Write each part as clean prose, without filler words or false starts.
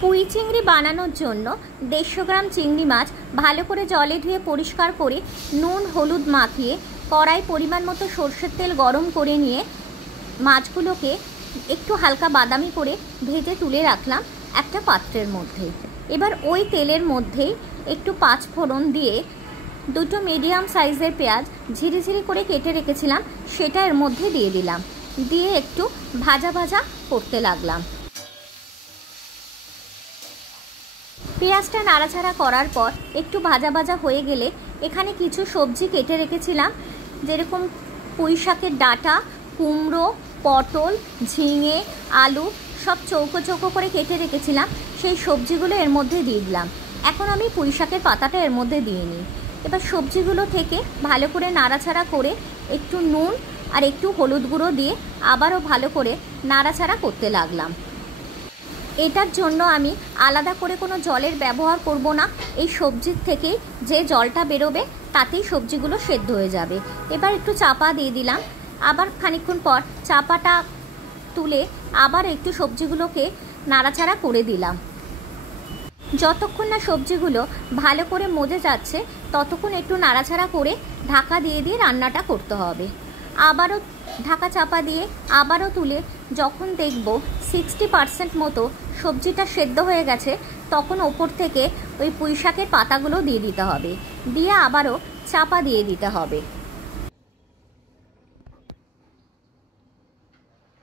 পুঁই চিংড়ি বানানোর জন্য 150 গ্রাম চিংড়ি মাছ ভালো করে জলে ধুয়ে পরিষ্কার করে নুন হলুদ মাখিয়ে কড়াই পরিমাণ মতো সরষের তেল গরম করে নিয়ে মাছগুলোকে একটু হালকা বাদামি করে ভেজে তুলে রাখলাম একটা পাত্রের মধ্যে। এবার ওই তেলের মধ্যেই একটু 5 ফোড়ন দিয়ে দুটো মিডিয়াম সাইজের পেঁয়াজ ঝিরিঝিরি করে কেটে রেখেছিলাম সেটা এর মধ্যে দিয়ে দিলাম, দিয়ে একটু ভাজা ভাজা করতে লাগলাম। পেঁয়াজটা নাড়াচাড়া করার পর একটু ভাজা ভাজা হয়ে গেলে এখানে কিছু সবজি কেটে রেখেছিলাম, যেরকম পুঁই শাকের ডাঁটা, কুমড়ো, পটল, ঝিঙে, আলু সব চৌকো চৌকো করে কেটে রেখেছিলাম, সেই সবজিগুলো এর মধ্যে দিয়ে দিলাম। এখন আমি পুঁই শাকের পাতাটা এর মধ্যে দিয়ে নিই। এবার সবজিগুলো থেকে ভালো করে নাড়াচাড়া করে একটু নুন আর একটু হলুদ গুঁড়ো দিয়ে আবারও ভালো করে নাড়াচাড়া করতে লাগলাম। এটার জন্য আমি আলাদা করে কোনো জলের ব্যবহার করব না, এই সবজির থেকেই যে জলটা বেরোবে তাতেই সবজিগুলো সেদ্ধ হয়ে যাবে। এবার একটু চাপা দিয়ে দিলাম, আবার খানিকক্ষণ পর চাপাটা তুলে আবার একটু সবজিগুলোকে নাড়াচাড়া করে দিলাম। যতক্ষণ না সবজিগুলো ভালো করে মজে যাচ্ছে ততক্ষণ একটু নাড়াচাড়া করে ঢাকা দিয়ে দিয়ে রান্নাটা করতে হবে। আবারও ঢাকা চাপা দিয়ে আবারও তুলে যখন দেখব 60% মতো সবজিটা সেদ্ধ হয়ে গেছে তখন ওপর থেকে ওই পুঁই শাকের পাতাগুলো দিয়ে দিতে হবে, দিয়ে আবারও চাপা দিয়ে দিতে হবে।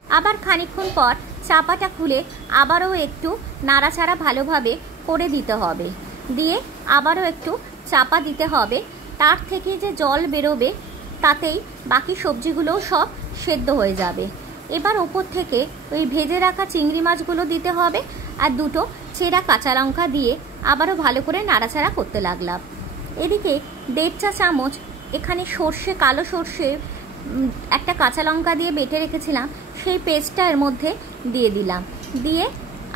আবার খানিকক্ষণ পর চাপাটা খুলে আবারও একটু নাড়াচাড়া ভালোভাবে করে দিতে হবে, দিয়ে আবারও একটু চাপা দিতে হবে। তার থেকে যে জল বেরোবে তাতেই বাকি সবজিগুলোও সব সেদ্ধ হয়ে যাবে। এবার ওপর থেকে ওই ভেজে রাখা চিংড়ি মাছগুলো দিতে হবে আর দুটো চেরা কাঁচা লঙ্কা দিয়ে আবারও ভালো করে নাড়াচাড়া করতে লাগলাম। এদিকে 1.5 চা চামচ এখানে সর্ষে, কালো সর্ষে একটা কাঁচা লঙ্কা দিয়ে বেটে রেখেছিলাম, সেই পেস্টটা এর মধ্যে দিয়ে দিলাম, দিয়ে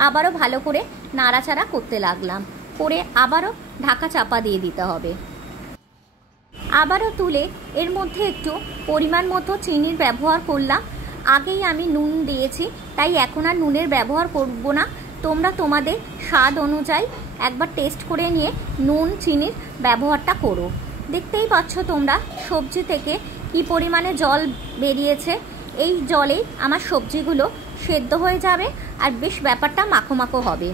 আবারও ভালো করে নাড়াচাড়া করতে লাগলাম, করে আবারও ঢাকা চাপা দিয়ে দিতে হবে। আবারও তুলে এর মধ্যে একটু পরিমাণ মতো চিনির ব্যবহার করলাম। আগেই আমি নুন দিয়েছি তাই এখন আর নুনের ব্যবহার করব না। তোমরা তোমাদের স্বাদ অনুযায়ী একবার টেস্ট করে নিয়ে নুন চিনির ব্যবহারটা করো। দেখতেই পাচ্ছ তোমরা সবজি থেকে কি পরিমাণে জল বেরিয়েছে। এই জলেই আমার সবজিগুলো সেদ্ধ হয়ে যাবে আর বেশ ব্যাপারটা মাখো মাখো হবে।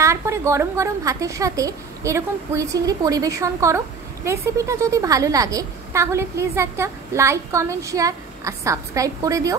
তারপরে গরম গরম ভাতের সাথে এরকম পুঁই চিংড়ি পরিবেশন করো। রেসিপিটা যদি ভালো লাগে তাহলে প্লিজ একটা লাইক, কমেন্ট, শেয়ার আর সাবস্ক্রাইব করে দিও।